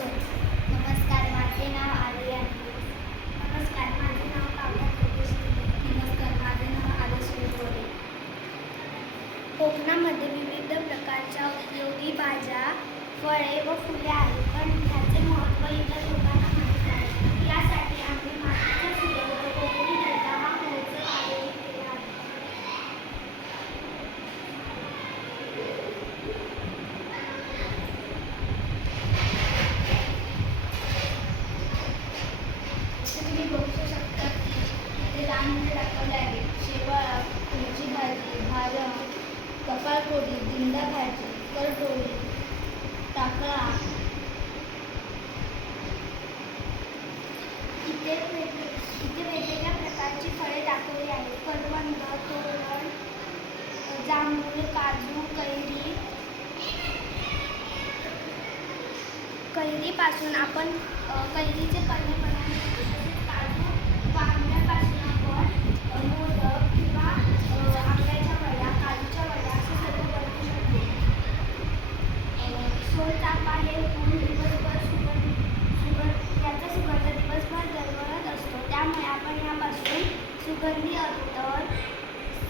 Sir. नमस्कार, माझे नाव आर्या. नमस्कार, माझे नाव काव्या खडके. नमस्कार, माझे नाव आदर्श गोरे. कोकणामध्ये विविध प्रकारच्या उपयोगी भाज्या, फळे व फुले आहेत, पण ह्याचे महत्त्व इतर लोकांना माहीत नाही. यासाठी आम्ही मातीच्या चुलीवर कोकणी दर्गा हा महोत्सव आयोजित केला आहे. जसे तुम्ही बघू शकता की इथे रानमध्ये दाखवले आहे शेवाळा, फुलची भाजी, भारम, कपाळपोळी, दिंडा भाजी, करटोळी, टाकळा. इथे वेगवेगळ्या प्रकारची फळे दाखवली आहेत. करवंद, तोरण, जांभूळ, काजू, कैरी. कैरीपासून आपण कैरीचे पन्हे बनवू शकतो. तसेच काजू व आंब्यापासून आपण मोदक किंवा आंब्याच्या वड्या, काजूच्या वड्या असे सर्व बनवू शकतो. सोनचाफा हे फूल दिवसभर याचा सुगंध दिवसभर दरवळत असतो. त्यामुळे आपण यापासून सुगंधी अत्तर,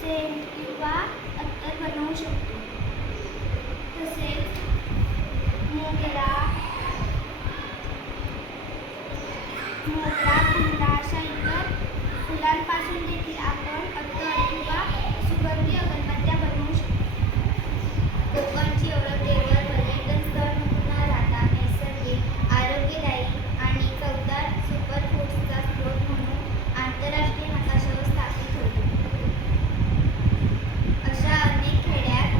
सेंट किंवा अत्तर बनवू शकतो. तसेच मोगरा, कुंदा अशा इतर फुलांपासून देखील आपण अत्तर किंवा सुगंधी अगरबत्त्या बनवू शकतो. कोकणची ओळख केवळ पर्यटन स्थळ म्हणून न राहता नैसर्गिक, आरोग्यदायी आणि चवदार सुपरफूड्सचा स्रोत म्हणून आंतरराष्ट्रीय नकाशावर स्थापित होते. अशा अनेक खेड्यात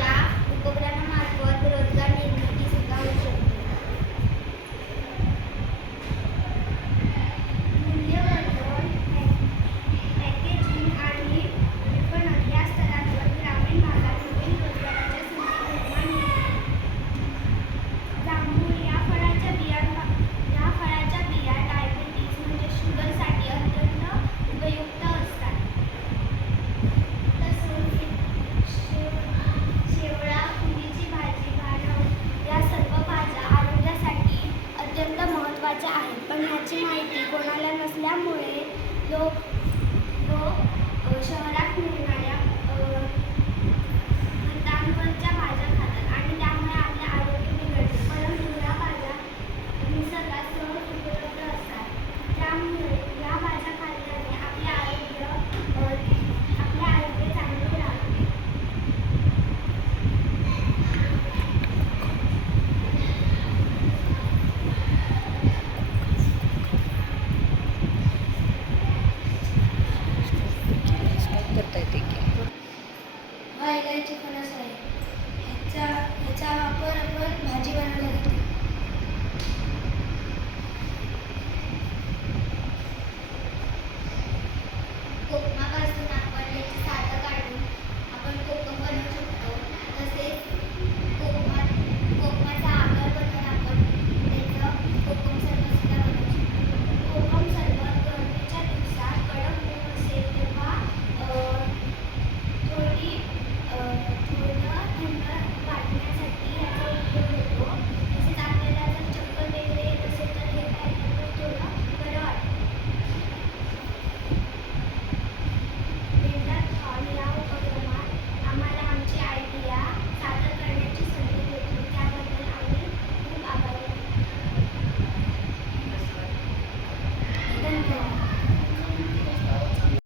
या उपक्रमामार्फत रोजगार निर्मिती सुद्धा होऊ शकते. मूल्यवर्धन, पॅकेजिंग आणि विपणन या स्तरांवर ग्रामीण भागात नवीन रोजगाराच्या संधी निर्माण होतात. जांभूळ या फळाच्या बिया डायबेटीज म्हणजे शुगरसाठी अत्यंत उपयुक्त असतात. तसेच शेवळा, फुलीची भाजी, भारम या सर्व भाज्या आरोग्यासाठी अत्यंत महत्त्वाच्या आहेत. पण ह्याची माहिती कोणाला नसल्यामुळे लोक शहरात मिळणाऱ्या खतांवरच्या भाज्या खातात आणि त्यामुळे आपले आरोग्य बिघडते. परंतु या भाज्या निसर्गात सहज उपलब्ध असतात. त्यामुळे या भाज्या खाल्ल्याने आपले आरोग्य चांगले राहते. हा इलायची फणस आहे. ह्याचा वापर आपण भाजी बनवायला घेतो. कोकमापासून आपण त्याची सालं काढून आपण कोकम बनवू शकतो. तसेच कोकमाचा आकार बनवून आपण त्याचं कोकम सरबत सुद्धा बनवू शकतो. कोकम सरबत गरमीच्या दिवसात कडक ऊन असेल तेव्हा थोडं थंड वाटण्यासाठी याचा उपयोग होतो. तसेच आपल्याला जर चक्कर वगैरे येत असेल तर हे प्यायल्यावर थोडं बरं वाटतं. डेझर्ट हॉल या उपक्रमात आम्हाला आमची आयडिया सादर करण्याची संधी भेटली. त्याबद्दल आम्ही खूप आभारी आहोत. धन्यवाद.